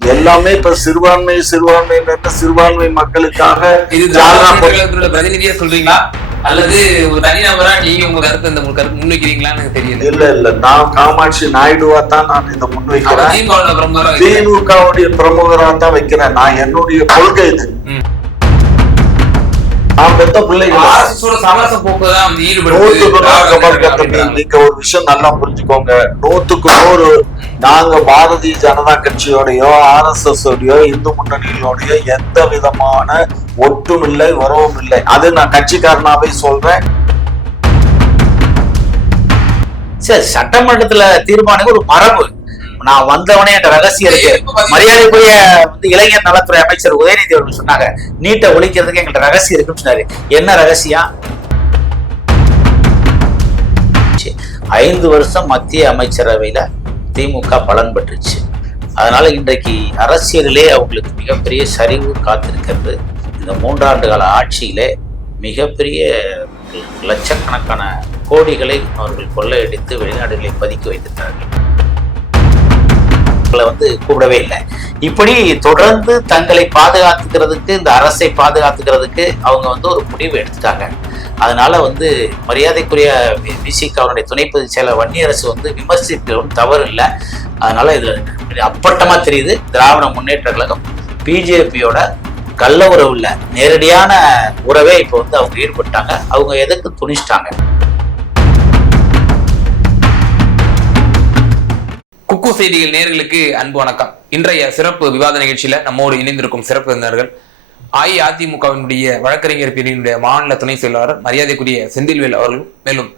எல்லாமே இப்ப சிறுபான்மை மக்களுக்காக பிரதிநிதியா சொல்றீங்களா அல்லது ஒரு தனிநபரா நீங்க உங்க கருத்து இந்த கருத்து முன்வைக்கிறீங்களான்னு தெரியல. இல்ல நான் காமாட்சி நாயுடுவா தான் நான் இதை முன்வைக்கிறேன். திமுகவுடைய பிரமுகரா தான் வைக்கிறேன். நான் என்னுடைய கொள்கை இது. நான் பெத்த பிள்ளைங்க நீங்க ஒரு விஷயம் நல்லா புரிஞ்சுக்கோங்க. 100க்கு 100 நாங்க பாரதிய ஜனதா கட்சியோடயோ RSS ஓடையோ இந்து முன்னணியோடயோ எந்த விதமான ஒட்டும் இல்லை, உறவும் இல்லை. அது நான் கட்சிக்காரனாவே சொல்றேன். சரி, சட்டமன்றத்துல தீர்மானம் ஒரு மரபு. நான் வந்தவனே என்ற ரகசியம் இருக்கு. மரியாதைக்குரிய இளைஞர் நலத்துறை அமைச்சர் உதயநிதி அவர்கள் சொன்னாங்க, நீட்டை ஒழிக்கிறதுக்கு எங்கள்ட்ட ரகசியம் இருக்குன்னு சொன்னாரு. என்ன ரகசியம்? 5 வருஷம் மத்திய அமைச்சரவையில திமுக பலன் பெற்றுச்சு. அதனால இன்றைக்கு அரசியலிலே அவங்களுக்கு மிகப்பெரிய சரிவு காத்திருக்கிறது. இந்த 3 ஆண்டு கால ஆட்சியிலே மிகப்பெரிய லட்சக்கணக்கான கோடிகளை அவர்கள் கொள்ளையடித்து வெளிநாடுகளை பதுக்கி வைத்திருக்கிறார்கள். கூப்பிடவே இல்லை. இப்படி தொடர்ந்து தங்களை பாதுகாத்துக்கிறதுக்கு, இந்த அரசை பாதுகாத்துக்கிறதுக்கு அவங்க ஒரு முடிவு எடுத்துட்டாங்க. அதனால மரியாதைக்குரிய விசிகாவுடைய துணை பொதுச் செயலர் வன்னியரசு விமர்சிக்கிறதும் தவறு இல்லை. அதனால இது அப்பட்டமா தெரியுது, திராவிட முன்னேற்ற கழகம் பிஜேபியோட கள்ள உறவு இல்ல, நேரடியான உறவே இப்போ அவங்க ஈடுபட்டாங்க. அவங்க எதுக்கு துணிச்சிட்டாங்க? குக்கு செய்திகள் நேயர்களுக்கு அன்பு வணக்கம். இன்றைய சிறப்பு விவாத நிகழ்ச்சியில நம்மோடு இணைந்திருக்கும் சிறப்பு விருந்தினர்கள் அஇஅதிமுகவினுடைய வழக்கறிஞர் பிரிவினுடைய மாநில துணை செயலாளர் மரியாதைக்குரிய செந்தில்வேல் அவர்களும், மேலும்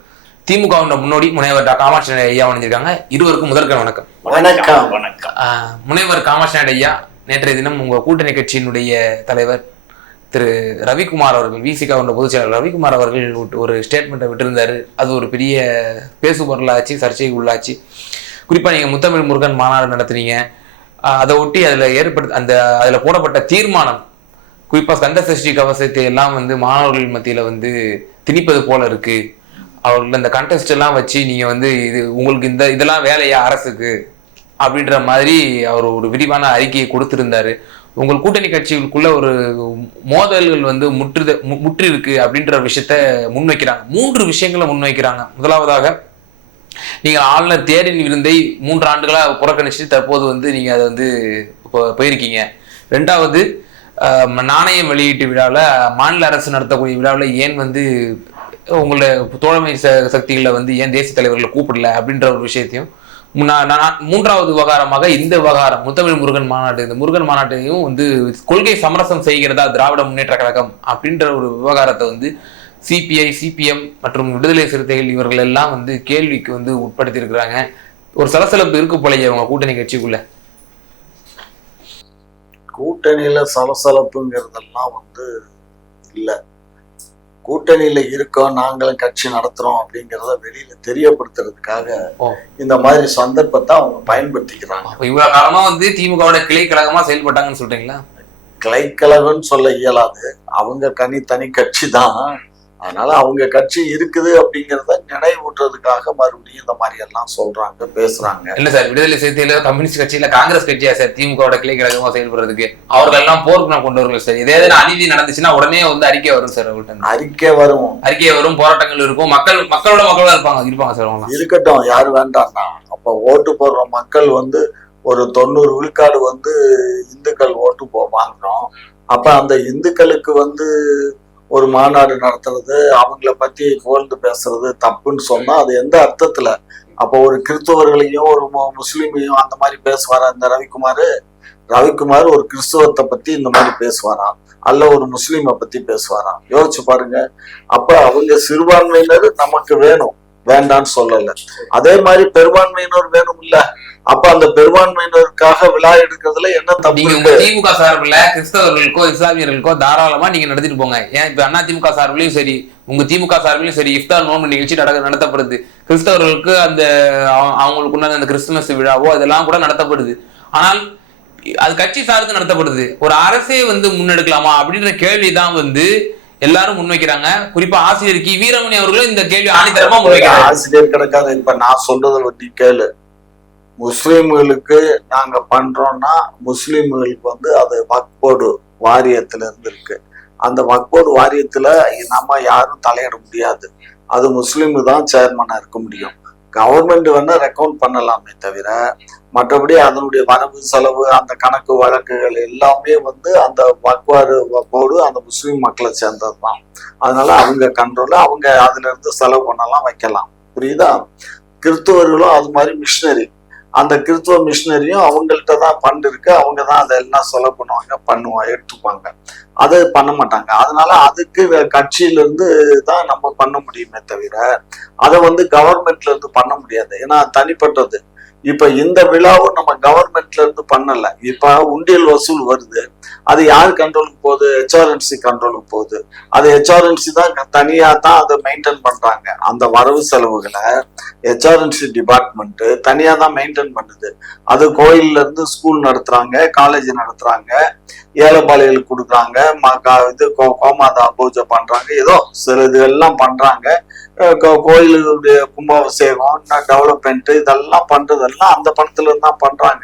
திமுகவினுடைய முன்னோடி முனைவர் காமாட்சி நாயுடு ஐயா வந்திருக்காங்க. இருவருக்கும் முதற்க வணக்கம். வணக்கம். வணக்கம். முனைவர் காமாட்சி நாயுடு ஐயா, நேற்றைய தினம் உங்க கூட்டணி கட்சியினுடைய தலைவர் திரு ரவிக்குமார் அவர்கள், விசிகாவுடைய பொதுச் செயலாளர் ரவிக்குமார் அவர்கள் ஒரு ஸ்டேட்மெண்ட்டை விட்டிருந்தாரு. அது ஒரு பெரிய பேசுபொருளாச்சு, சர்ச்சைக்கு உள்ளாச்சு. குறிப்பா நீங்க முத்தமிழ் முருகன் மாநாடு நடத்துனீங்க. அதை ஒட்டி அதுல போடப்பட்ட தீர்மானம், குறிப்பா கந்த சஷ்டி கவசத்தை எல்லாம் மாணவர்கள் மத்தியில திணிப்பது போல இருக்கு. அவர்கள் அந்த கண்டெஸ்ட் எல்லாம் வச்சு நீங்க இது உங்களுக்கு இதெல்லாம் வேலையா அரசுக்கு அப்படின்ற மாதிரி அவர் ஒரு விரிவான அறிக்கையை கொடுத்திருந்தாரு. உங்கள் கூட்டணி கட்சிகளுக்குள்ள ஒரு மோதல்கள் முற்று இருக்கு அப்படின்ற விஷயத்த முன்வைக்கிறாங்க. 3 விஷயங்களை முன்வைக்கிறாங்க. முதலாவதாக, நீங்கள் ஆளுநர் தேரின் விருந்தை 3 ஆண்டுகளா புறக்கணிச்சுட்டு தற்போது நீங்க அதை போயிருக்கீங்க. 2வது, நாணயம் வெளியீட்டு விழாவில், மாநில அரசு நடத்தக்கூடிய விழாவில் ஏன் உங்களோட தோழமை சக்திகளை ஏன் தேசிய தலைவர்களை கூப்பிடல அப்படின்ற ஒரு விஷயத்தையும், 3வது விவகாரமாக இந்த விவகாரம் முத்தமிழ் முருகன் மாநாடு, இந்த முருகன் மாநாட்டையும் கொள்கை சமரசம் செய்கிறதா திராவிட முன்னேற்ற கழகம் அப்படின்ற ஒரு விவகாரத்தை சிபிஐ, சிபிஎம் மற்றும் விடுதலை சிறுத்தைகள் இவர்கள் எல்லாம் கேள்விக்கு உட்படுத்தி இருக்கிறாங்க. ஒரு சலசலப்பு இருக்கு போலயே அவங்க கூட்டணி கட்சிக்குள்ள. கூட்டணியில சலசலப்புங்கிறதெல்லாம் இல்ல. கூட்டணியில இருக்கோம், நாங்களும் கட்சி நடத்துறோம் அப்படிங்கிறத வெளியில தெரியப்படுத்துறதுக்காக இந்த மாதிரி சந்தர்ப்பத்தை அவங்க பயன்படுத்திக்கிறாங்க. இவ்வளவு காலமா திமுகவோட கிளை கழகமா செயல்பட்டாங்கன்னு சொல்றீங்களா? கிளை கழகம்னு சொல்ல இயலாது. அவங்க தனி கட்சி தான். அதனால அவங்க கட்சி இருக்குது அப்படிங்கிறத நினைவூட்டுறதுக்காக மறுபடியும் இந்த மாதிரி எல்லாம் சொல்றாங்க, பேசுறாங்க. இல்ல சார், விடுதலை சிறுத்தையில கம்யூனிஸ்ட் கட்சியில காங்கிரஸ் கட்சியா சார் திமுக கிளை கழகமா செயல்படுறதுக்கு அவர்கள் எல்லாம் போருக்கு கொண்டு வருங்க சார். இதே அநீதி நடந்துச்சுன்னா உடனே அறிக்கை வரும் சார். அறிக்கை வரும், போராட்டங்கள் இருக்கும், மக்களோட இருப்பாங்க சார். அவங்க இருக்கட்டும், யாரு வேண்டாம்னா அப்ப ஓட்டு போடுற மக்கள் ஒரு 90 விழுக்காடு இந்துக்கள் ஓட்டு வாங்குறோம். அப்ப அந்த இந்துக்களுக்கு ஒரு மாநாடு நடத்துறது, அவங்கள பத்தி புகழ்ந்து பேசுறது தப்புன்னு சொன்னா அது எந்த அர்த்தத்துல? அப்போ ஒரு கிறிஸ்தவர்களையும் ஒரு முஸ்லீமையும் அந்த மாதிரி பேசுவாரா இந்த ரவிக்குமார்? ஒரு கிறிஸ்தவத்தை பத்தி இந்த மாதிரி பேசுவாராம், அல்ல ஒரு முஸ்லீமை பத்தி பேசுவாராம்? யோசிச்சு பாருங்க. அப்ப அவங்க சிறுபான்மையினர் நமக்கு வேணும், வேண்டான்னு சொல்லல. அதே மாதிரி பெரும்பான்மையினர் வேணும் இல்ல? அப்ப அந்த பெரும்பான்மையினருக்காக விழா எடுக்கிறதுல என்ன தப்பு? திமுக சார்பில் கிறிஸ்தவர்களுக்கோ இஸ்லாமியர்களுக்கோ தாராளமா நீங்க நடத்திட்டு போங்க. ஏன் இப்ப அதிமுக சார்பிலையும் சரி, உங்க திமுக சார்பிலையும் சரி இஃப்தார் நோன்பு நிகழ்ச்சி நடத்தப்படுது. கிறிஸ்தவர்களுக்கு அவங்களுக்குள்ள அந்த கிறிஸ்துமஸ் விழாவோ அதெல்லாம் கூட நடத்தப்படுது. ஆனால் அது கட்சி சார்ந்து நடத்தப்படுது. ஒரு அரசே முன்னெடுக்கலாமா அப்படின்ற கேள்விதான் எல்லாரும் முன்வைக்கிறாங்க. குறிப்பா ஆசிரியர் கி வீரமணி அவர்களும் இந்த கேள்வி ஆணித்தரமா முன்வைக்கிறாங்க. ஆசிரியர் கிடைக்காது. இப்ப நான் சொல்றது கேளு. முஸ்லிம்களுக்கு நாங்க பண்றோம்னா முஸ்லிம்களுக்கு வந்து அது வக்ஃப் போர்டு வாரியத்துல இருந்து இருக்கு. அந்த வக்ஃப் போர்டு வாரியத்துல நம்ம யாரும் தலையிட முடியாது. அது முஸ்லிம் தான் சேர்மனா இருக்க முடியும். கவர்மெண்ட் வேணா ரெக்கவுண்ட் பண்ணலாமே தவிர மற்றபடி அதனுடைய வரவு செலவு அந்த கணக்கு வழக்குகள் எல்லாமே வந்து அந்த வக்ஃப் போர்டு அந்த முஸ்லிம் மக்களை சேர்ந்தது தான். அதனால அவங்க கண்ட்ரோல அவங்க அதுல இருந்து செலவு பண்ணலாம், வைக்கலாம். புரியுதா? கிறிஸ்துவர்களும் அது மாதிரி மிஷினரி, அந்த கிறிஸ்துவ மிஷினரியும் அவங்கள்ட்ட தான் ஃபண்ட் இருக்கு, அவங்க தான் அதெல்லாம் செலவு பண்ணுவாங்க, எடுத்துப்பாங்க. அதை பண்ண மாட்டாங்க. அதனால அதுக்கு கட்சியில இருந்து தான் நம்ம பண்ண முடியுமே தவிர அதை வந்து கவர்மெண்ட்ல இருந்து பண்ண முடியாது. ஏன்னா தனிப்பட்டது. இப்ப இந்த விழாவும் நம்ம கவர்மெண்ட்ல இருந்து பண்ணல. இப்ப உண்டியல் வசூல் வருது, அது யார் கண்ட்ரோலுக்கு போகுது? HRNC கண்ட்ரோலுக்கு போகுது. அது HRNC தான் தனியா தான் அதை மெயின்டைன் பண்றாங்க. அந்த வரவு செலவுகளை HRNC டிபார்ட்மெண்ட் தனியா தான் மெயின்டைன் பண்ணுது. அது கோயில்ல இருந்து ஸ்கூல் நடத்துறாங்க, காலேஜ் நடத்துறாங்க, ஏழைப்பாளைகளுக்கு கொடுக்குறாங்க, இது கோமாதா பூஜை பண்றாங்க, ஏதோ சில இது எல்லாம் பண்றாங்க. கோயிலுடைய கும்பாபிஷேகம், டெவலப்மெண்ட், இதெல்லாம் பண்றதெல்லாம் அந்த பணத்துல இருந்து தான் பண்றாங்க.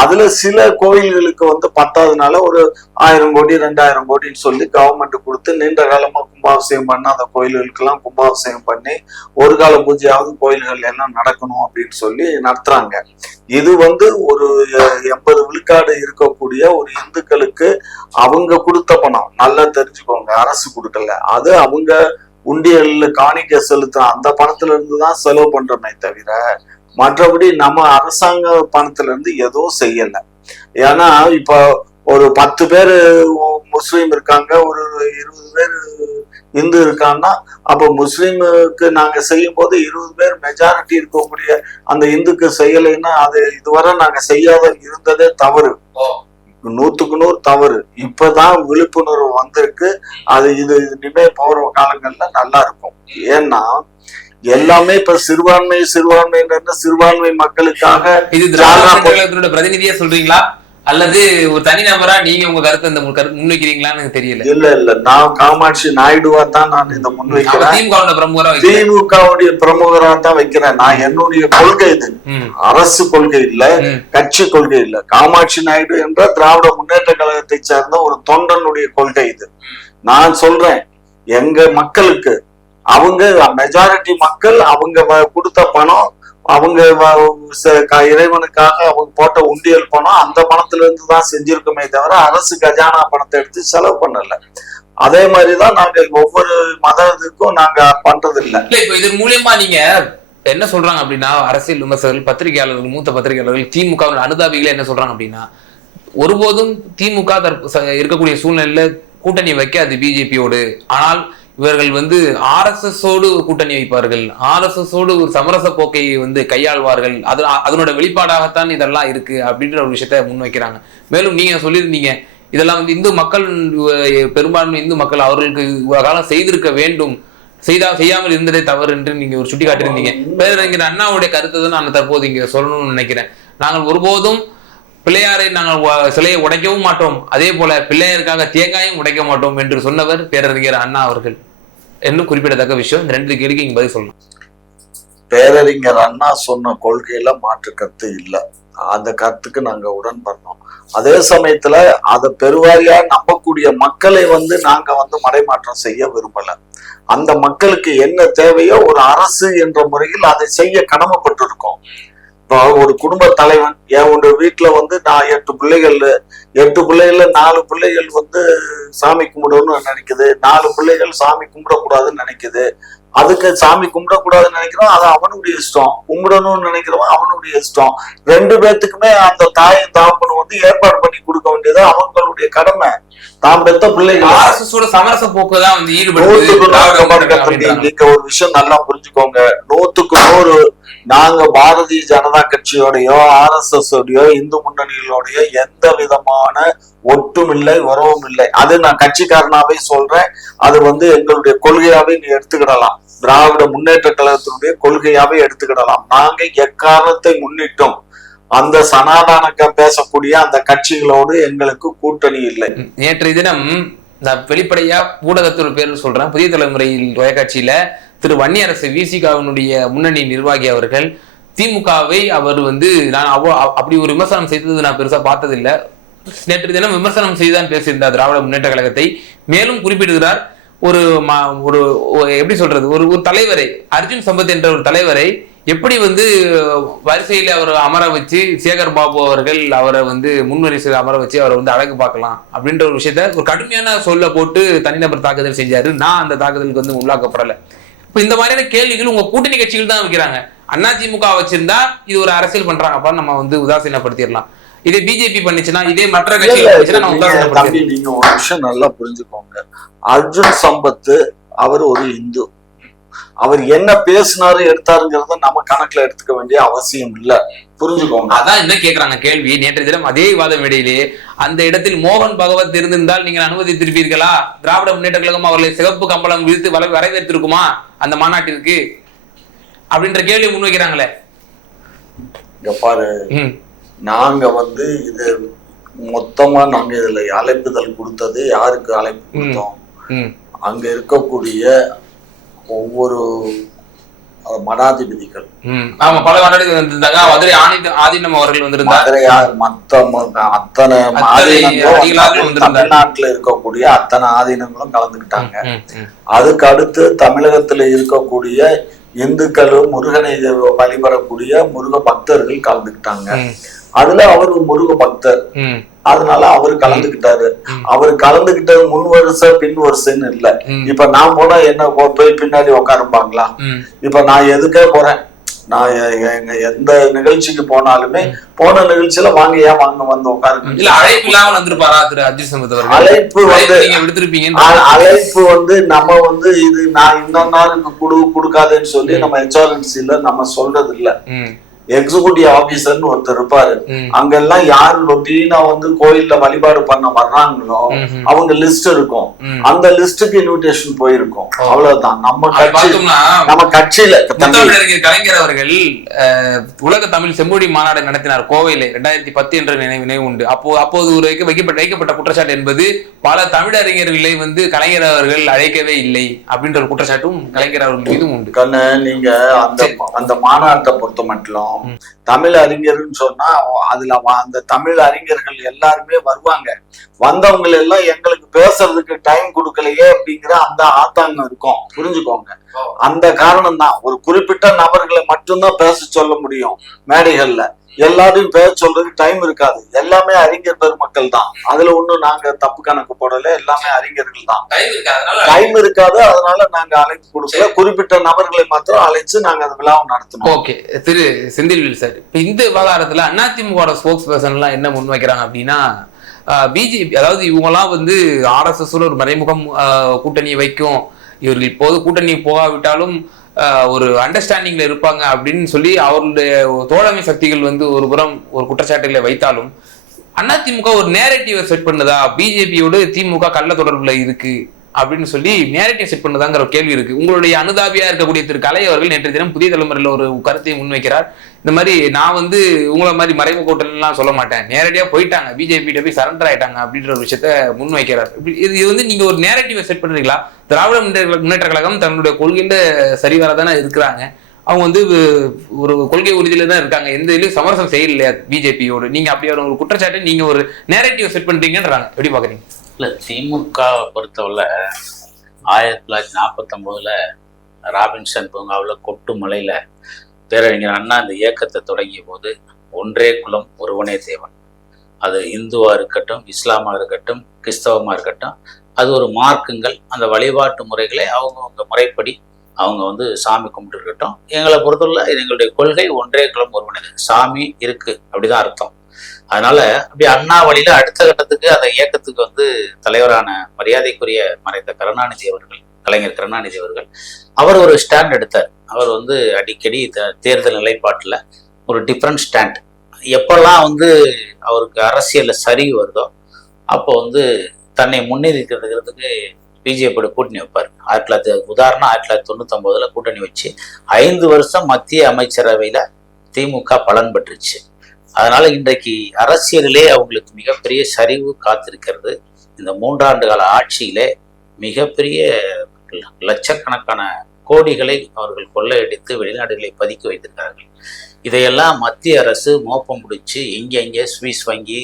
அதுல சில கோயில்களுக்கு வந்து பத்தாதனால ஒரு 1000 கோடி 2000 கோடின்னு சொல்லி கவர்மெண்ட் கொடுத்து நீண்ட காலமா கும்பாபிஷேகம் பண்ண அந்த கோயில்களுக்கு எல்லாம் கும்பாபிஷேகம் பண்ணி ஒரு கால பூஜையாவது கோயில்கள் எல்லாம் நடக்கணும் அப்படின்னு சொல்லி நடத்துறாங்க. இது வந்து ஒரு 80 விழுக்காடு இருக்கக்கூடிய ஒரு இந்துக்களுக்கு அவங்க கொடுத்த பணம். நல்லா தெரிஞ்சுக்கோங்க, அரசு கொடுக்கல. அது அவங்க உண்டியல்ல காணிக்க செலுத்துற அந்த பணத்துல இருந்து தான் செலவு பண்றோமே தவிர மற்றபடி நம்ம அரசாங்க பணத்துல இருந்து எதுவும் செய்யல. ஏன்னா இப்ப ஒரு 10 பேர் முஸ்லீம் இருக்காங்க, ஒரு 20 பேர் இந்து இருக்காங்கன்னா அப்ப முஸ்லீமுக்கு நாங்க செய்யும் போது 20 பேர் மெஜாரிட்டி இருக்கக்கூடிய அந்த இந்துக்கு செய்யலைன்னா அது இதுவரை நாங்க செய்யாத இருந்ததே தவறு. 100க்கு 100 தவறு. இப்பதான் விழிப்புணர்வு வந்திருக்கு. அது இனிமே போற காலங்கள்ல நல்லா இருக்கும். ஏன்னா எல்லாமே இப்ப சிறுபான்மை மக்களுக்காக. இது திராவிட பிரதிநிதியா சொல்றீங்களா அல்லது ஒரு தனிநபரா நீங்க உங்க கருத்தை இந்த முன்வைக்கிறீங்களான்னு தெரியல. இல்ல நான் காமாட்சி நாயுடுவா தான் நான் இதை முன்வைக்கிறேன். திமுகவுடைய பிரமுகரா தான் வைக்கிறேன். நான் என்னுடைய கொள்கை இது, அரசு கொள்கை இல்ல, கட்சி கொள்கை இல்ல. காமாட்சி நாயுடு என்ற திராவிட முன்னேற்ற கழகத்தை சேர்ந்த ஒரு தொண்டனுடைய கொள்கை இது. நான் சொல்றேன், எங்க மக்களுக்கு அவங்க மெஜாரிட்டி மக்கள் அவங்க கொடுத்த பணம், அவங்க இறைவனுக்காக அவங்க போட்ட உண்டியல் பணம், அந்த பணத்துல இருந்து தான் செஞ்சிருக்கோமே தவிர அரசு கஜானா பணத்தை எடுத்து செலவு பண்ணல. அதே மாதிரிதான் நாங்க ஒவ்வொரு மதத்துக்கும் நாங்க பண்றது இல்ல. இப்ப இதன் மூலியமா நீங்க என்ன சொல்றாங்க அப்படின்னா, அரசியல் விமர்சகர்கள், பத்திரிகையாளர்கள், மூத்த பத்திரிகையாளர்கள், திமுக அனுதாபிகளை என்ன சொல்றாங்க அப்படின்னா, ஒருபோதும் திமுக இருக்கக்கூடிய சூழ்நிலையில கூட்டணி வைக்காது பிஜேபியோடு. ஆனால் இவர்கள் வந்து RSSோடு கூட்டணி வைப்பார்கள், RSSோடு ஒரு சமரச போக்கை வந்து கையாள்வார்கள். அதனோட வெளிப்பாடாகத்தான் இதெல்லாம் இருக்கு அப்படின்ற ஒரு விஷயத்த முன்வைக்கிறாங்க. மேலும் நீங்க சொல்லியிருந்தீங்க, இதெல்லாம் வந்து இந்து மக்கள், பெரும்பான்மை இந்து மக்கள் அவர்களுக்கு காலம் செய்திருக்க வேண்டும், செய்யாமல் இருந்ததே தவறு என்று நீங்க ஒரு சுட்டி காட்டியிருந்தீங்க. பேரறிஞர் அண்ணாவுடைய கருத்தை தான் நான் தற்போது இங்க சொல்லணும்னு நினைக்கிறேன். நாங்கள் ஒருபோதும் பிள்ளையாரை நாங்கள் சிலையை உடைக்கவும் மாட்டோம், அதே போல பிள்ளையாருக்காக தேங்காயும் உடைக்க மாட்டோம் என்று சொன்னவர் பேரறிஞர் அண்ணா அவர்கள். இன்னும் குறிப்பிடத்தக்க விஷயம். இந்த 2 கேள்விக்கு இங்க பதில் சொல்லணும். பேரறிஞர் அண்ணா சொன்ன கொள்கையில மாற்று கருத்து இல்லை. அந்த கருத்துக்கு நாங்க உடன்படுறோம். அதே சமயத்துல அதை பெருவாரியா நம்பக்கூடிய மக்களை வந்து நாங்க வந்து மடைமாற்றம் செய்ய விரும்பல. அந்த மக்களுக்கு என்ன தேவையோ ஒரு அரசு என்ற முறையில் அதை செய்ய கடமைப்பட்டிருக்கோம். இப்போ ஒரு குடும்ப தலைவன், ஒரு வீட்டுல வந்து நான் 8 பிள்ளைகள்ல 4 பிள்ளைகள் வந்து சாமி கும்பிடணும்னு நினைக்குது, 4 பிள்ளைகள் சாமி கும்பிடக்கூடாதுன்னு நினைக்குது. அதுக்கு சாமி கும்பிடக்கூடாதுன்னு நினைக்கிறோம், அது அவனுடைய இஷ்டம். கும்பிடணும்னு நினைக்கிறவன் அவனுடைய இஷ்டம். 2 பேர்த்துக்குமே அந்த தாயும் தாப்பனும் வந்து ஏற்பாடு பண்ணி கொடுக்க வேண்டியது அவங்களுடைய கடமை. தாம் பெத்த பிள்ளைகள் சமரச போக்குதான் வந்து நீங்க ஒரு விஷயம் நல்லா புரிஞ்சுக்கோங்க. 100க்கு 100 நாங்க பாரதிய ஜனதா கட்சியோடயோ RSS ஓடையோ இந்து முன்னணிகளோடய எந்த விதமான ஒட்டும் இல்லை, உறவும் இல்லை. அது நான் கட்சிக்காரனாவே சொல்றேன். அது வந்து எங்களுடைய கொள்கையாவே நீ எடுத்துக்கிடலாம். திராவிட முன்னேற்ற கழகத்தினுடைய கொள்கையாவே எடுத்துக்கிடலாம். நாங்க எக்காரணத்தை முன்னிட்டும் அந்த சனாதானக்க பேசக்கூடிய அந்த கட்சிகளோடு எங்களுக்கு கூட்டணி இல்லை. நேற்றைய தினம் நான் வெளிப்படையா ஊடகத்தோட பேர் சொல்றேன், புதிய தலைமுறையில் தொலைக்காட்சியில திரு வன்னியரசு விசிகாவினுடைய முன்னணி நிர்வாகி அவர்கள் திமுகவை அவர் வந்து நான் அப்படி ஒரு விமர்சனம் செய்தது நான் பெருசா பார்த்ததில்லை. நேற்று தினம் விமர்சனம் செய்துதான் பேசியிருந்தார் திராவிட முன்னேற்ற கழகத்தை. மேலும் குறிப்பிடுகிறார், ஒரு எப்படி சொல்றது, ஒரு தலைவரை, அர்ஜுன் சம்பத் என்ற ஒரு தலைவரை எப்படி வந்து வரிசையில அவர் அமர வச்சு, சேகர் பாபு அவர்கள் அவரை வந்து முன்வரிசையில் அமர வச்சு அவரை வந்து அழகு பார்க்கலாம் அப்படின்ற ஒரு விஷயத்த ஒரு கடுமையான சொல்ல போட்டு தனிநபர் தாக்குதல் செஞ்சாரு. நான் அந்த தாக்குதலுக்கு வந்து உள்ளாக்கப்படலை. இப்ப இந்த மாதிரியான கேள்விகள் உங்க கூட்டணி கட்சிகள் தான் வைக்கிறாங்க. அதிமுக வச்சிருந்தா இது ஒரு அரசியல் பண்றாங்கப்பா, நம்ம வந்து உதாசீனப்படுத்திடலாம். இதே பிஜேபி பண்ணிச்சுன்னா, இதே மற்ற கட்சிகள் நீங்க ஒரு விஷயம் நல்லா புரிஞ்சுக்கோங்க. அர்ஜுன் சம்பத் அவர் ஒரு இந்து. அவர் என்ன பேசினாரு எடுத்தாருங்கிறத நம்ம கணக்குல எடுத்துக்க வேண்டிய அவசியம் இல்ல, புரிஞ்சுக்கோங்க. அதான் என்ன கேக்குறாங்க கேள்வி. நேற்று தினம் அதே விவாத மேடையிலே அந்த இடத்தில் மோகன் பகவத் இருந்திருந்தால் நீங்கள் அனுமதித்திருப்பீர்களா? திராவிட முன்னேற்ற கழகம் அவர்களை சிகப்பு கம்பளம் விரித்து வரவேற்றிருக்குமா அந்த மாநாட்டிற்கு அப்படின்ற கேள்வி முன்வைக்கிறாங்களே. இங்க பாரு, நாங்க வந்து இது மொத்தமா நாங்க இதுல அழைப்புதல் கொடுத்தது யாருக்கு அழைப்பு கொடுத்தோம்? அங்க இருக்கக்கூடிய ஒவ்வொரு மடாதிபதிகள், தமிழ்நாட்டுல இருக்கக்கூடிய அத்தனை ஆதீனங்களும் கலந்துக்கிட்டாங்க. அதுக்கு அடுத்து தமிழகத்துல இருக்கக்கூடிய இந்துக்களும் முருகனை வழிபடக்கூடிய முருக பக்தர்கள் கலந்துக்கிட்டாங்க. அதுல அவரு முருக பக்தர், அதனால அவரு கலந்துகிட்டாரு. அவரு கலந்துகிட்டது முன் வருஷம் பின் வருஷம்னு இல்ல. இப்ப நான் போனா என்ன போய் பின்னாடி உட்காருப்பாங்களா? இப்ப நான் எதுக்கே போறேன், நான் எந்த நிகழ்ச்சிக்கு போனாலுமே போன நிகழ்ச்சியில வாங்க ஏன் வாங்க வந்து உட்காரு. அழைப்பு வந்து நம்ம வந்து இது நான் இன்னொரு கொடுக்காதேன்னு சொல்லி நம்ம ஹெச்ஆர்என்சில நம்ம சொல்றது இல்ல. எக்ஸிகூட்டிவ் ஆபீசர்னு ஒருத்தர் இருப்பாரு. அங்கெல்லாம் யாரு ரொட்டீனா வந்து கோயில்ல வழிபாடு பண்ண வர்றாங்களோ அவங்க லிஸ்ட் இருக்கும். அந்த லிஸ்டுக்கு இன்விடேஷன் போயிருக்கும். அவ்வளவுதான். நம்ம கட்சியில கலைஞர் அவர்கள் உலக தமிழ் செம்மொழி மாநாடு நடத்தினார் கோவையில 2010 என்ற நினைவு உண்டு. அப்போது ஒரு வைக்கப்பட்ட குற்றச்சாட்டு என்பது பல தமிழறிஞர்களை வந்து கலைஞர் அவர்கள் அழைக்கவே இல்லை அப்படின்ற ஒரு குற்றச்சாட்டும் கலைஞர் அவர்கள் மீதும் உண்டு. கண்ணு, நீங்க அந்த மாநாட்டை பொறுத்த மட்டும் தமிழ் அறிஞர்னு சொன்னா அதுல அந்த தமிழ் அறிஞர்கள் எல்லாருமே வருவாங்க. வந்தவங்க எல்லாம் எங்களுக்கு பேசுறதுக்கு டைம் கொடுக்கலையே அப்படிங்கிற அந்த ஆத்தாங்க இருக்கும், புரிஞ்சுக்கோங்க. அந்த காரணம் தான். ஒரு குறிப்பிட்ட நபர்களை மட்டும்தான் பேச சொல்ல முடியும் மேடைகள்ல. எல்லாரையும் பேச சொல்றதுக்கு டைம் இருக்காது. எல்லாமே அறிஞர் பெருமக்கள் தான். அதுல ஒண்ணும் நாங்க தப்பு கணக்கு போடல. எல்லாமே அறிஞர்கள் தான். டைம் இருக்காது, அதனால நாங்க அழைப்பு கொடுக்கல. குறிப்பிட்ட நபர்களை மாத்திரம் அழைச்சு நாங்க அந்த விழாவை நடத்தணும். ஓகே, திரு செந்தில்வேல் சார், இப்ப இந்த விவகாரத்துல அதிமுக ஸ்போக்ஸ் பர்சன் எல்லாம் என்ன முன்வைக்கிறாங்க அப்படின்னா, பிஜேபி, அதாவது இவங்கெல்லாம் வந்து RSS ஒரு மறைமுகம் கூட்டணியை வைக்கும், இவர்கள் இப்போது கூட்டணி போகாவிட்டாலும் ஒரு அண்டர்ஸ்டாண்டிங்ல இருப்பாங்க அப்படின்னு சொல்லி அவர்களுடைய தோழமை சக்திகள் வந்து ஒரு புறம் ஒரு குற்றச்சாட்டுகளை வைத்தாலும், அதிமுக ஒரு நேரேட்டிவை செட் பண்ணுதா, பிஜேபியோடு திமுக கள்ள தொடர்புல இருக்கு அப்படின்னு சொல்லி நேரேட்டிவ் செட் பண்ணுதாங்கிற ஒரு கேள்வி இருக்கு. உங்களுடைய அனுதாபியா இருக்கக்கூடிய திரு கலை அவர்கள் நேற்று தினம் புதிய தலைமுறையில் ஒரு கருத்தை முன்வைக்கிறார். இந்த மாதிரி நான் வந்து உங்களை மாதிரி மறைமுக கூட்டணிலாம் சொல்ல மாட்டேன், நேரடியா போயிட்டாங்க, பிஜேபி போய் சரண்டர் ஆயிட்டாங்க அப்படின்ற ஒரு விஷயத்த முன்வைக்கிறார். இது வந்து நீங்க ஒரு நேரேட்டிவை செட் பண்றீங்களா? திராவிட முன்னேற்ற கழகம் தன்னுடைய கொள்கையில சரிவர தானே இருக்கிறாங்க. அவங்க வந்து ஒரு கொள்கை உறுதியில தான் இருக்காங்க. எந்த இதுலயும் சமரசம் செய்யலையா பிஜேபியோடு? நீங்க அப்படியே ஒரு குற்றச்சாட்டு நீங்க ஒரு நேரேட்டிவ் செட் பண்றீங்கன்றாங்க. எப்படி பாக்குறீங்க? இல்ல, திமுக பொறுத்தவரை 1949 ராபின்சன் பூங்காவில் கொட்டு மலையில பேரறிஞர் அண்ணா இந்த இயக்கத்தை தொடங்கிய போது ஒன்றே குலம் ஒருவனே தேவன், அது இந்துவா இருக்கட்டும், இஸ்லாமா இருக்கட்டும், கிறிஸ்தவமா இருக்கட்டும், அது ஒரு மார்க்குங்கள். அந்த வழிபாட்டு முறைகளை அவங்கவுங்க முறைப்படி அவங்க வந்து சாமி கும்பிட்டு இருக்கட்டும். எங்களை பொறுத்தவரை எங்களுடைய கொள்கை ஒன்றே குலம் ஒருவனே, சாமி இருக்கு அப்படிதான் அர்த்தம். அதனால அப்படி அண்ணா வழியில அடுத்த கட்டத்துக்கு அந்த இயக்கத்துக்கு வந்து தலைவரான மரியாதைக்குரிய மறைந்த கருணாநிதி அவர்கள், கலைஞர் கருணாநிதி அவர்கள், அவர் ஒரு ஸ்டாண்ட் எடுத்தார். அவர் வந்து அடிக்கடி தேர்தல் நிலைப்பாட்டுல ஒரு டிஃப்ரெண்ட் ஸ்டாண்ட். எப்பெல்லாம் வந்து அவருக்கு அரசியல்ல சரிவு வருதோ அப்போ வந்து தன்னை முன்னேறிக்கிறதுக்கு பிஜேபியோட கூட்டணி வைப்பார். உதாரணம் 1999 கூட்டணி வச்சு 5 வருஷம் மத்திய அமைச்சரவையில திமுக பலன் பெற்றுச்சு. அதனால இன்றைக்கு அரசியலிலே அவங்களுக்கு மிகப்பெரிய சரிவு காத்திருக்கிறது. இந்த 3 ஆண்டு கால ஆட்சியிலே மிகப்பெரிய லட்சக்கணக்கான கோடிகளை அவர்கள் கொள்ளையடித்து வெளிநாடுகளை பதுக்கி வைத்திருக்கிறார்கள். இதையெல்லாம் மத்திய அரசு மோப்பம் முடிச்சு எங்கெங்கே சுவிஸ் வங்கி,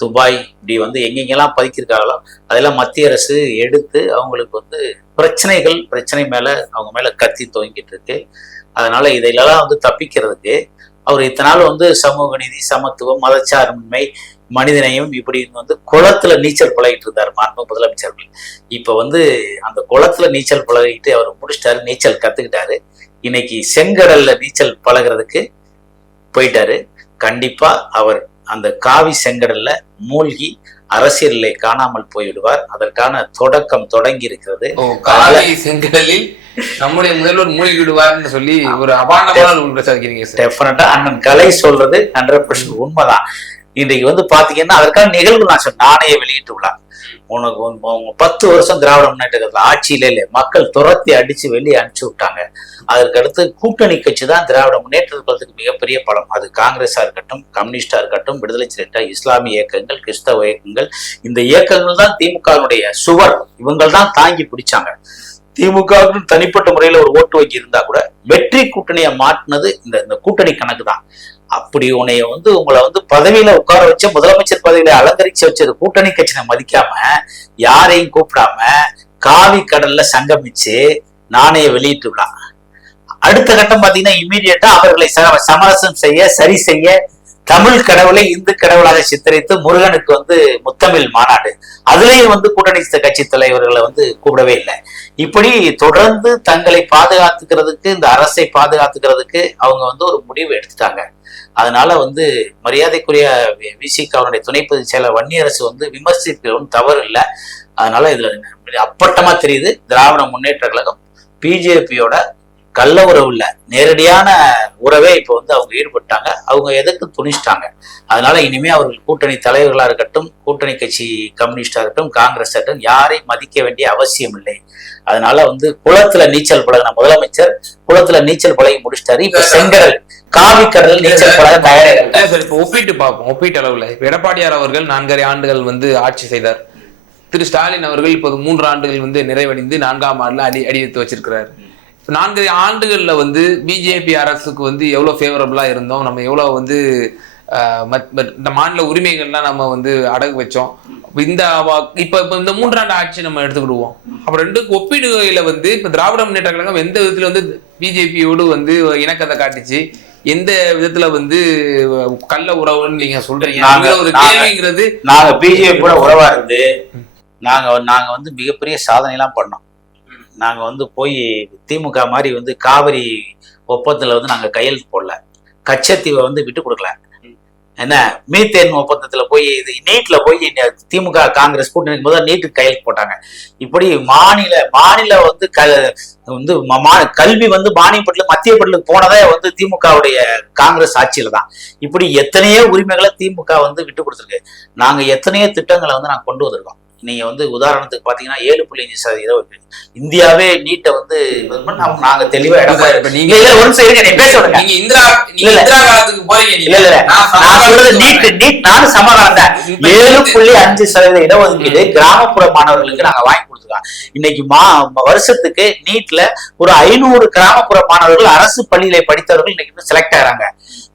துபாய், இப்படி வந்து எங்கெங்கெல்லாம் பதுக்கியிருக்காங்களோ அதெல்லாம் மத்திய அரசு எடுத்து அவங்களுக்கு பிரச்சனை மேல அவங்க மேல கத்தி துவங்கிட்டு இருக்கு. அதனால இதையெல்லாம் தப்பிக்கிறதுக்கு அவர் இத்தனை நாள் சமூக நீதி, சமத்துவம், மதச்சார்பின்மை, மனிதனையும் இப்படி குளத்துல நீச்சல் பழகிட்டு இருந்தார் மாண்பு முதலமைச்சர்கள். இப்ப அந்த குளத்துல நீச்சல் பழகிட்டு அவர் முடிச்சிட்டாரு, நீச்சல் கத்துக்கிட்டாரு. இன்னைக்கு செங்கடல்ல நீச்சல் பழகிறதுக்கு போயிட்டாரு. கண்டிப்பா அவர் அந்த காவி செங்கடல்ல மூழ்கி அரசியலை காணாமல் போய்விடுவார். அதற்கான தொடக்கம் தொடங்கி இருக்கிறது. காவி செங்கடலில் நம்முடைய முதல்வர் மூழ்கி விடுவார்னு சொல்லி ஒரு டெஃபினட்டா அண்ணன் கலை சொல்றது 100% உண்மைதான். இன்றைக்கு பாத்தீங்கன்னா அதற்கான நிகழ்வு நான் சொன்ன நாணய வெளியிட்டு விழா. உனக்கு 10 வருஷம் திராவிட முன்னேற்றத்துல ஆட்சியில இல்லை, மக்கள் துரத்தி அடிச்சு வெளியே அனுப்பிச்சு விட்டாங்க. அதற்கு அடுத்து கூட்டணி கட்சி தான் திராவிட முன்னேற்றத்துக்கு மிகப்பெரிய பலம். அது காங்கிரஸா இருக்கட்டும், கம்யூனிஸ்டா இருக்கட்டும், விடுதலை சிறுத்தை, இஸ்லாமிய இயக்கங்கள், கிறிஸ்தவ இயக்கங்கள், இந்த இயக்கங்கள் தான் திமுகவுடைய சுவர். இவங்கள் தான் தாங்கி பிடிச்சாங்க. திமுகவுக்கு தனிப்பட்ட முறையில ஒரு ஓட்டு வங்கி இருந்தா கூட வெற்றி கூட்டணியை மாற்றினது இந்த கூட்டணி கணக்கு தான். அப்படி உன்னைய உங்களை பதவியில உட்கார வச்ச, முதலமைச்சர் பதவியில அலங்கரிச்சு வச்சது கூட்டணி கட்சியை மதிக்காம, யாரையும் கூப்பிடாம காவி கடல்ல சங்கமிச்சு நாணய வெளியிட்டு விடலாம். அடுத்த கட்டம் பாத்தீங்கன்னா இம்மீடியட்டா அவர்களை சமரசம் செய்ய, சரி செய்ய, தமிழ் கடவுளை இந்து கடவுளாக சித்தரித்து முருகனுக்கு முத்தமிழ் மாநாடு, அதுலயும் கூட்டணி கட்சி தலைவர்களை கூப்பிடவே இல்லை. இப்படி தொடர்ந்து தங்களை பாதுகாத்துக்கிறதுக்கு, இந்த அரசை பாதுகாத்துக்கிறதுக்கு அவங்க ஒரு முடிவு எடுத்துட்டாங்க. அதனால மரியாதைக்குரிய விசிகாவுடைய துணை பொதுச் செயலர் வன்னியரசு விமர்சிக்கிறதும் தவறு இல்லை. அதனால இதுல அப்பட்டமா தெரியுது, திராவிட முன்னேற்ற கழகம் பிஜேபியோட கள்ள உறவு இல்ல, நேரடியான உறவே இப்ப அவங்க ஈடுபட்டாங்க. அவங்க எதுக்கு துணிச்சிட்டாங்க. அதனால இனிமே அவர்கள் கூட்டணி தலைவர்களா இருக்கட்டும், கூட்டணி கட்சி கம்யூனிஸ்டா இருக்கட்டும், காங்கிரஸ் இருக்கட்டும், யாரையும் மதிக்க வேண்டிய அவசியம் இல்லை. அதனால குளத்துல நீச்சல் பழகின முதலமைச்சர் குளத்துல நீச்சல் பழகி முடிச்சிட்டாரு. இப்ப செங்கடல், காவி கடல் நீச்சல் பழக தயாராக. இப்ப ஒப்பிட்டு பார்ப்போம். ஒப்பீட்டு அளவுல இப்ப எடப்பாடியார் அவர்கள் 4.5 ஆண்டுகள் ஆட்சி செய்தார். திரு ஸ்டாலின் அவர்கள் இப்போது 3 ஆண்டுகள் நிறைவடைந்து 4ஆம் ஆண்டுல அடி எடுத்து வச்சிருக்கிறாரு. 4 ஆண்டுகள்ல பிஜேபி அரசுக்கு எவ்வளவு ஃபேவரபிளா இருந்தோம், நம்ம எவ்வளவு இந்த மாநில உரிமைகள்லாம் நம்ம அடகு வச்சோம். இப்ப இந்த 3 ஆண்டு ஆட்சி நம்ம எடுத்துக்கிடுவோம். அப்ப ரெண்டுக்கு ஒப்பிடுகையில இப்ப திராவிட முன்னேற்ற கழகம் எந்த விதத்துல பிஜேபியோடு இணக்கத்தை காட்டுச்சு, எந்த விதத்துல கள்ள உறவுன்னு நீங்க சொல்றீங்க? ஒரு கேள்விங்கிறது. நாங்க பிஜேபியோட உறவா இருந்து நாங்க மிகப்பெரிய சாதனை எல்லாம் பண்ணோம். நாங்க போய் திமுக மாதிரி காவிரி ஒப்பந்தத்துல நாங்க கையெழுத்து போடல, கச்சத்தீவை விட்டு கொடுக்கல. என்ன மீத்தேன் ஒப்பந்தத்துல போய் இது நீட்ல போய் திமுக காங்கிரஸ் கூட்டணி முதல் நீட்டுக்கு கையெழுத்து போட்டாங்க. இப்படி மாநில கல்வி மானியப்பட்டு மத்திய பட்டியலுக்கு போனதே திமுகவுடைய காங்கிரஸ் ஆட்சியில தான். இப்படி எத்தனையோ உரிமைகளை திமுக விட்டு கொடுத்துருக்கு. நாங்க எத்தனையோ திட்டங்களை நாங்க கொண்டு வந்திருக்கோம். நீங்க உதாரணத்துக்கு பாத்தீங்கன்னா 7.5% இருக்கு. இந்தியாவே நீட்டை நாங்க தெளிவா நானும் சமாதானம். 7.5% இடஒதுக்கீடு கிராமப்புற மாணவர்களுக்கு நாங்க வாங்கி கொடுத்துருக்கோம். இன்னைக்கு வருஷத்துக்கு நீட்ல ஒரு 500 கிராமப்புற மாணவர்கள் அரசு பள்ளியில படித்தவர்கள் இன்னைக்கு செலக்ட் ஆகிறாங்க.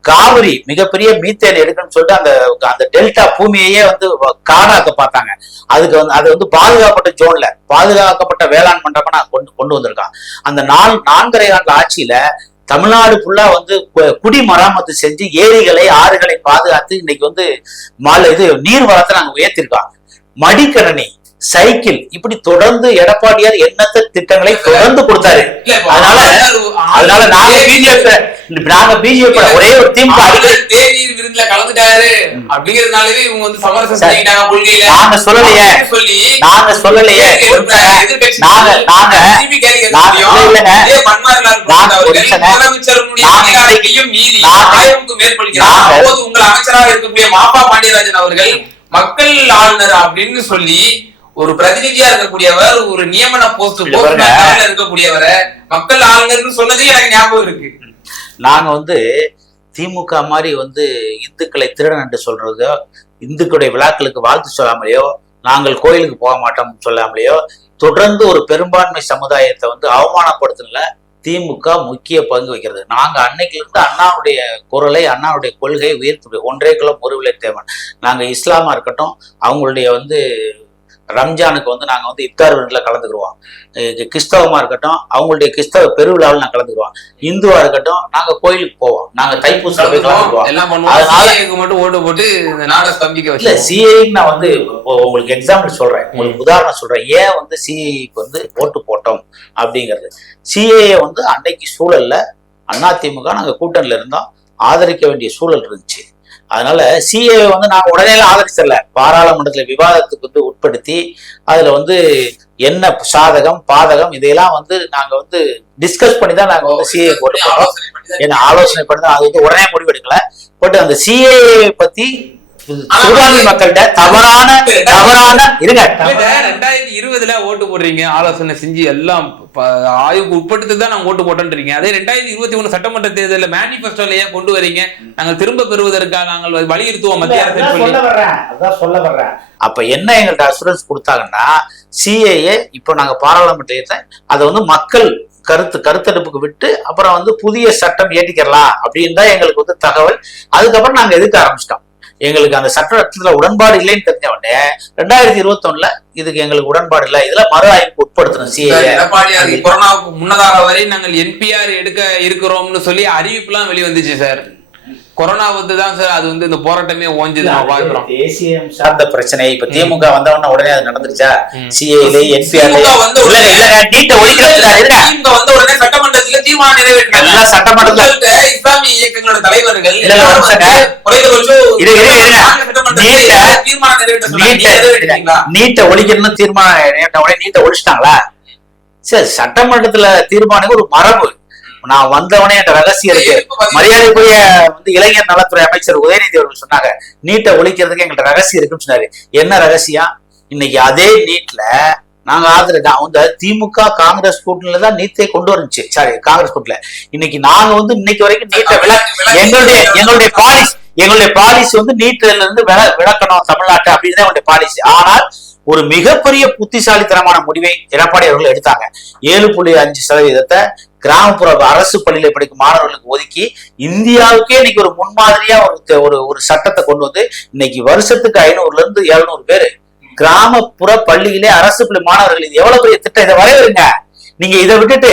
காவிரி மிகப்பெரிய மீத்தேன் எடுக்கணும்னு சொல்லிட்டு அந்த டெல்டா பூமியையே காடாக்க பார்த்தாங்க. அதுக்கு அது பாதுகாக்கப்பட்ட ஜோன்ல பாதுகாக்கப்பட்ட வேளாண் மண்டபம் நான் கொண்டு வந்திருக்கான். அந்த 4.5 ஆண்டு ஆட்சியில தமிழ்நாடு ஃபுல்லா குடிமராமத்து செஞ்சு ஏரிகளை, ஆறுகளை பாதுகாத்து இன்னைக்கு நீர் வளத்தை நாங்க உயர்த்திருக்கோம். மடிக்கணனி, சைக்கிள், இப்படி தொடர்ந்து எடப்பாடியார் எண்ணற்ற திட்டங்களை தொடர்ந்து கொடுத்தாரு. அதனால நாங்க பிஜேபி ஒரே ஒரு திமுக தேநீர் விருதுல கலந்துட்டாரு அப்படிங்கறதுனாலவே இவங்க சமரசம் பண்ணிட்டாங்க கொள்கையில. நாங்க சொல்லலையே உங்கள் அமைச்சராக இருக்கக்கூடிய மாப்பா பாண்டியராஜன் அவர்கள் மக்கள் ஆளுநர் அப்படின்னு சொல்லி ஒரு பிரதிநிதியா இருக்கக்கூடியவர், ஒரு நியமன போஸ்ட் இருக்கக்கூடியவரை மக்கள் ஆளுநர்னு சொன்னதே எனக்கு ஞாபகம் இருக்கு. நாங்க திமுக மாதிரி இந்துக்களை திருடன் என்று சொல்றதோ, இந்துக்களுடைய விழாக்களுக்கு வாழ்த்து சொல்லாமலையோ, நாங்கள் கோயிலுக்கு போக மாட்டோம் சொல்லாமலையோ, தொடர்ந்து ஒரு பெரும்பான்மை சமுதாயத்தை அவமானப்படுத்தல திமுக முக்கிய பங்கு வைக்கிறது. நாங்க அன்னைக்குல இருந்து அண்ணாவுடைய குரலை, அண்ணாவுடைய கொள்கையை உயர்த்து, ஒன்றே குலம் ஒரு விலை தேவன். நாங்க இஸ்லாமா இருக்கட்டும், அவங்களுடைய ரம்ஜானுக்கு நாங்க இப்தார் விருந்தில் கலந்துக்குருவோம். கிறிஸ்தவமா இருக்கட்டும், அவங்களுடைய கிறிஸ்தவ பெருவிழாவில் நாங்க கலந்துக்குவோம். இந்துவா இருக்கட்டும், நாங்க கோயிலுக்கு போவோம். நாங்க தைப்பூசம் இல்ல சிஏக்கு நான் உங்களுக்கு எக்ஸாம்பிள் சொல்றேன், உங்களுக்கு உதாரணம் சொல்றேன். ஏன் சிஏக்கு ஓட்டு போட்டோம் அப்படிங்கிறது. சிஏஏ அன்னைக்கு சூழல்ல அதிமுக நாங்க கூட்டணியில இருந்தோம், ஆதரிக்க வேண்டிய சூழல் இருந்துச்சு. அதனால சிஏ நாங்க உடனே ஆதரிச்சல, பாராளுமன்றத்துல விவாதத்துக்கு உட்படுத்தி அதுல என்ன சாதகம் பாதகம் இதையெல்லாம் நாங்க டிஸ்கஸ் பண்ணி தான் நாங்க சிஏ போட்டு என்ன ஆலோசனை பண்ணி தான் அது உடனே முடிவெடுக்கல. பட் அந்த சிஏ பத்தி சிறுபான்மை மக்கள்கிட்ட தவறான இருங்க. 2020 ஓட்டு போடுறீங்க, ஆலோசனை செஞ்சு எல்லாம் ஆய்வுக்கு உட்படுத்தி தான் நாங்க ஓட்டு போட்டோன்றீங்க. அதே 2021 சட்டமன்ற தேர்தலில் மேனிபெஸ்டோல கொண்டு வரீங்க, நாங்கள் திரும்ப பெறுவதற்காக நாங்கள் வலியுறுத்துவோம் மத்திய அரசு சொல்ல வர்றேன். அப்ப என்ன எங்கள்கிட்ட அசூரன்ஸ் கொடுத்தாங்கன்னா, சிஏஏ இப்போ நாங்க பாராளுமன்றத்தை அதை மக்கள் கருத்தெடுப்புக்கு விட்டு அப்புறம் புதிய சட்டம் ஏற்றிக்கலாம் அப்படின்னு தான் எங்களுக்கு தகவல். அதுக்கப்புறம் நாங்க எதுக்க ஆரம்பிச்சிட்டோம். எங்களுக்கு அந்த சட்டத்துல உடன்பாடு இல்லைன்னு தெரிஞ்ச உடனே 2021 இதுக்கு எங்களுக்கு உடன்பாடு இல்லை, இதுல மறு ஆய்வுக்கு உட்படுத்தணும் சிஏஏ. கொரோனாவுக்கு முன்னதாக வரை நாங்கள் என்பிஆர் எடுக்க இருக்கிறோம்னு சொல்லி அறிவிப்பு எல்லாம் வெளிவந்துச்சு சார். கொரோனா தான் சார் அது இந்த போராட்டமே ஓஞ்சது. தேசியம் சார்ந்த பிரச்சனை இப்ப திமுக வந்தவொடனே உடனே அது நடந்துருச்சா? சிஏல என்பிஆர் உடனே சட்டமன்றத்துல தீர்மானம் நிறைவேற்றினாங்க. சட்டமன்றத்துல இஸ்லாமிய இயக்கங்களோட தலைவர்கள் நீட்டை ஒழிக்கணும்னு தீர்மானம் நீட்டை ஒழிச்சிட்டாங்களா? சரி, சட்டமன்றத்துல தீர்மானம் ஒரு மரபு. நான் வந்தவனே என்ற ரகசியம் இருக்கு. மரியாதைக்குரிய இளைஞர் நலத்துறை அமைச்சர் உதயநிதி அவர்கள் சொன்னாங்க, நீட்டை ஒழிக்கிறதுக்கு எங்கள்ட்ட ரகசியம் இருக்குன்னு சொன்னாரு. என்ன ரகசியம்? இன்னைக்கு அதே நீட்ல நாங்க ஆதரவு திமுக காங்கிரஸ் கூட்டணியில தான் நீட்டை கொண்டு வந்துச்சு. சாரி, காங்கிரஸ் கூட்டணியில இன்னைக்கு நாங்க இன்னைக்கு வரைக்கும் நீட்டை எங்களுடைய பாலிசி நீட்ல இருந்து விளக்கணும் தமிழ்நாட்டை அப்படின்னு தான் எங்களுடைய பாலிசி. ஆனால் ஒரு மிகப்பெரிய புத்திசாலித்தனமான முடிவை எடப்பாடி அவர்கள் எடுத்தாங்க. 7.5% கிராமப்புற அரசு பள்ளியில படிக்கும் மாணவர்களுக்கு ஒதுக்கி இந்தியாவுக்கே இன்னைக்கு ஒரு முன்மாதிரியா ஒரு சட்டத்தை கொண்டு இன்னைக்கு வருஷத்துக்கு 500 இருந்து 700 பேரு கிராமப்புற பள்ளியிலே அரசு பள்ளி மாணவர்கள். இது எவ்வளவு பெரிய திட்டம்! இதை வரையறுங்க. நீங்க இதை விட்டுட்டு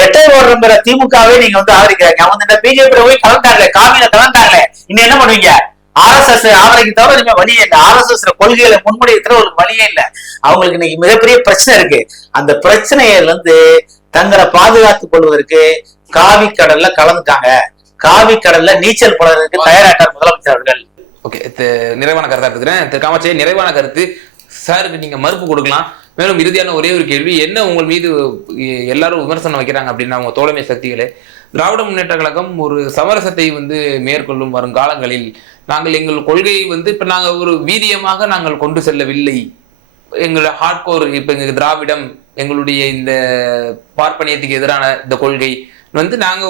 ரெட்டை ஓடுற திமுகவே நீங்க ஆதரிக்கிறாங்க. அவங்க பிஜேபி போய் கலந்தாங்களே, காவியில கலந்தாங்களே, இன்னும் என்ன பண்ணுவீங்க? RSS ஆதரிக்க தவிர நீங்க வழியே இல்லை. RSS கொள்கைகளை முன்முடிக்கிற ஒரு வழியே இல்லை. அவங்களுக்கு இன்னைக்கு மிகப்பெரிய பிரச்சனை இருக்கு. அந்த பிரச்சனையில தங்களை பாதுகாத்துக் கொள்வதற்கு காவி கடல்ல கலந்துட்டாங்க. காவி கடல்ல நீச்சல் பழகிறதுக்கு தயாராட்டார் முதலமைச்சர் அவர்கள். ஓகே, நிறைவான கருத்தா இருக்கிறேன். திரு காமாட்சி, நிறைவான கருத்து சாருக்கு நீங்க மறுப்பு கொடுக்கலாம். மேலும் இறுதியான ஒரே ஒரு கேள்வி, என்ன உங்கள் மீது எல்லாரும் விமர்சனம் வைக்கிறாங்க அப்படின்னா, அவங்க தோழமை சக்திகளே, திராவிட முன்னேற்ற கழகம் ஒரு சமரசத்தை மேற்கொள்ளும் வருங்காலங்களில் நாங்கள் எங்கள் கொள்கையை இப்ப நாங்க ஒரு வீரியமாக நாங்கள் கொண்டு செல்லவில்லை. எங்களோட ஹார்ட்கோர் இப்ப எங்க திராவிடம், எங்களுடைய இந்த பார்ப்பனியத்துக்கு எதிரான இந்த கொள்கை நாங்க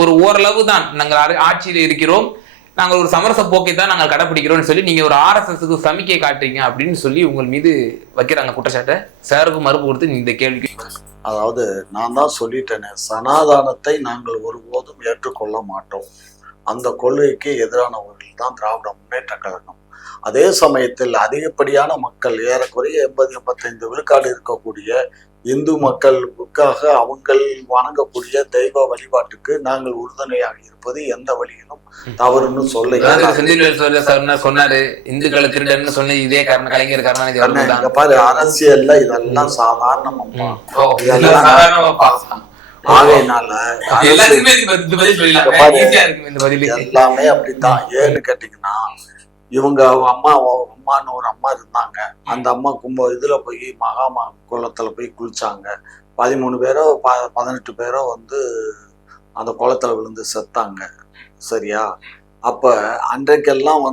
ஒரு ஓரளவு தான் நாங்கள் ஆட்சியில் இருக்கிறோம், நாங்கள் ஒரு சமரச போக்கை தான் நாங்கள் கடைப்பிடிக்கிறோம்னு சொல்லி நீங்க ஒரு RSSக்கு சமிக்கை காட்டுறீங்க அப்படின்னு சொல்லி உங்கள் மீது வைக்கிறாங்க குற்றச்சாட்டை. சாருக்கு மறுப்பு கொடுத்து இந்த கேள்விக்கு, அதாவது நான் தான் சொல்லிட்டேனே, சனாதானத்தை நாங்கள் ஒருபோதும் ஏற்றுக்கொள்ள மாட்டோம். அந்த கொள்கைக்கு எதிரானவர்கள் தான் திராவிட முன்னேற்ற கழகம். அதே சமயத்தில் அதிகப்படியான மக்கள், ஏறக்குறைய 80-85 விழுக்காடு இருக்கக்கூடிய இந்து மக்களுக்காக அவங்கள் வணங்கக்கூடிய தெய்வ வழிபாட்டுக்கு நாங்கள் உறுதுணையாக இருப்பது எந்த வழியிலும் தவறுன்னு சொன்னாரு. இந்துக்களை திருடன்னு சொன்ன இதே காரணம் கலைஞர் காரணம். பாரு, அரசியல்ல இதெல்லாம் சாதாரணமா ஆகையினால எல்லாமே அப்படித்தான். ஏன்னு கேட்டீங்கன்னா, இவங்க அம்மான்னு ஒரு அம்மா இருந்தாங்க. அந்த அம்மா இதுல போய் மகாமா குளத்துல போய் குளிச்சாங்க. 13 பேரோ 18 பேரோ அந்த குளத்துல விழுந்து செத்தாங்க. சரியா? அப்ப அன்றைக்கெல்லாம்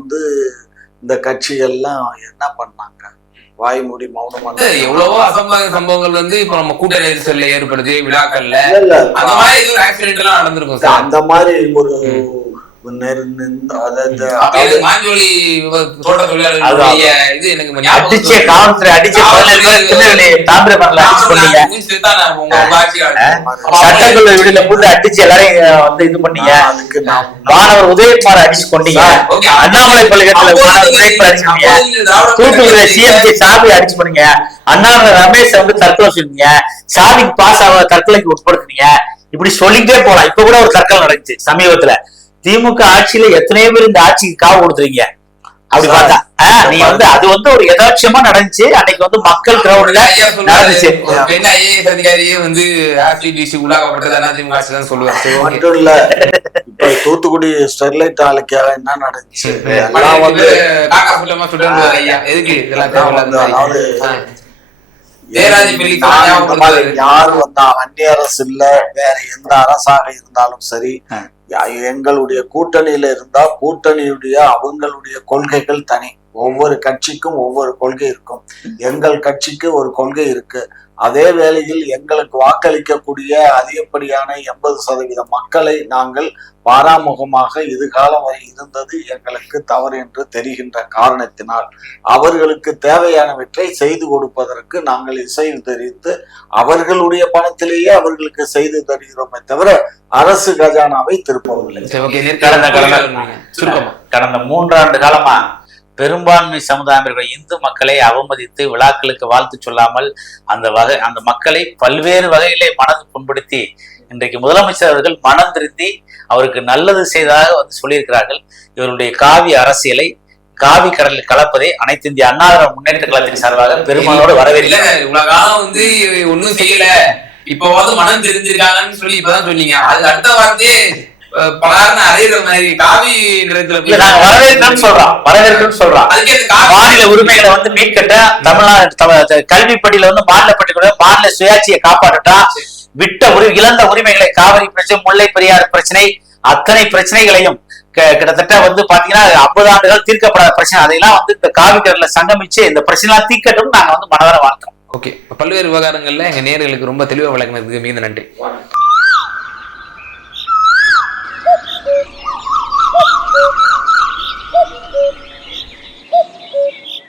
இந்த கட்சிகள்லாம் என்ன பண்ணாங்க? வாய் மூடி மௌனமா. எவ்வளவோ அசம்பாவித சம்பவங்கள் இப்ப நம்ம கூட்ட நெரிசல்ல ஏற்படுது, விழாக்கள்ல அந்த மாதிரி நடந்திருக்கும். அந்த மாதிரி ஒரு மாஞ்சோலி தோட்ட தொழிலாளர்களுடைய இது எனக்கு அடிச்ச காவல்துறை அடிச்ச தாமிரபரணில அடிச்சு பண்ணீங்க, சட்டக்கல்லூரி விடுதலை போட்டு அடிச்சு எல்லாரையும் வந்து இது பண்ணீங்க, மாணவர் உதயகுமார் அடிச்சு கொண்டீங்க, அண்ணாமலை பல்கலைக்கழகத்துல உதயகுமார் அடிச்சு பண்ணீங்க, தூத்துக்குடி சிஎம்சி சாமி அடிச்சு பண்ணீங்க, அண்ணாமலை ரமேஷ் வந்து தற்கொலை சொன்னீங்க, சாமிக்கு பாஸ் ஆக தற்கொலைக்கு உட்படுத்துனீங்க. இப்படி சொல்லிக்கிட்டே போலாம். இப்ப கூட ஒரு தற்கொலை நடந்துச்சு சமீபத்துல. திமுக ஆட்சியில எத்தனையோ பேர் இந்த ஆட்சிக்கு காவு கொடுத்துறீங்க. அப்படி பார்த்தா நீ வந்து அது வந்து ஒரு யதார்த்தமா நடந்துச்சு. அன்னைக்கு வந்து மக்கள் கிரௌண்ட்ல நடந்துச்சு. அதிகாரியே வந்து உள்ளாக்கப்பட்டது சொல்லுவாங்க. மட்டும் இல்ல, இப்ப தூத்துக்குடி ஸ்டெர்லைட் ஆலைக்காக என்ன நடந்துச்சு, யாரு வந்தா அந்நிய அரசு இல்ல, வேற எந்த அரசாக இருந்தாலும் சரி, எங்களுடைய கூட்டணியில இருந்தா கூட்டணியுடைய அவங்களுடைய கொள்கைகள் தனி. ஒவ்வொரு கட்சிக்கும் ஒவ்வொரு கொள்கை இருக்கும். எங்கள் கட்சிக்கு ஒரு கொள்கை இருக்கு. அதே வேளையில் எங்களுக்கு வாக்களிக்கக்கூடிய அதிகப்படியான 80% மக்களை நாங்கள் பாராமுகமாக இதுகாலம் வரை இருந்தது எங்களுக்கு தவறு என்று தெரிகின்ற காரணத்தினால் அவர்களுக்கு தேவையானவற்றை செய்து கொடுப்பதற்கு நாங்கள் இசைவு தெரிவித்து அவர்களுடைய பணத்திலேயே அவர்களுக்கு செய்து தருகிறோமே தவிர அரசு கஜானாவை திருப்பவில்லை. கடந்த 3 ஆண்டு காலமா பெரும்பான்மை சமுதாய இந்து மக்களை அவமதித்து விழாக்களுக்கு வாழ்த்து சொல்லாமல் அந்த மக்களை பல்வேறு வகையிலே மனது புண்படுத்தி இன்றைக்கு முதலமைச்சர் அவர்கள் மனம் திருந்தி அவருக்கு நல்லது செய்ததாக வந்து சொல்லியிருக்கிறார்கள். இவருடைய காவி அரசியலை காவி கடலில் கலப்பதை அனைத்து இந்திய அண்ணா முன்னேற்ற கழகத்தின் சார்பாக பெருமானோடு வரவேற்கிறேன். இவ்வளவு காலம் வந்து ஒன்னும் செய்யல, இப்போவாது மனம் தெரிஞ்சிருக்காங்கன்னு சொல்லி இப்பதான் சொன்னீங்க. அது அடுத்த வார்த்தையே மாநில உரிமைகளை வந்து மீட்கட்ட, தமிழ்நாடு கல்வி பட்டியல வந்து மாநில பட்டியல மாநில சுயாட்சியை காப்பாற்றட்டா, விட்ட இழந்த உரிமைகளை, காவிரி பிரச்சனை, முல்லை பெரியாறு பிரச்சனை, அத்தனை பிரச்சனைகளையும் கிட்டத்தட்ட வந்து பாத்தீங்கன்னா 50 ஆண்டுகள் தீர்க்கப்படாத பிரச்சனை, அதையெல்லாம் வந்து இந்த காவி கடல்ல சங்கமிச்சு இந்த பிரச்சனை எல்லாம் தீர்க்கட்டும் நாங்க வந்து மனவர வாழ்த்துறோம். ஓகே, பல்வேறு விவகாரங்கள்ல எங்க நேயர்களுக்கு ரொம்ப தெளிவா விளக்குனதுக்கு மிகுந்த நன்றி.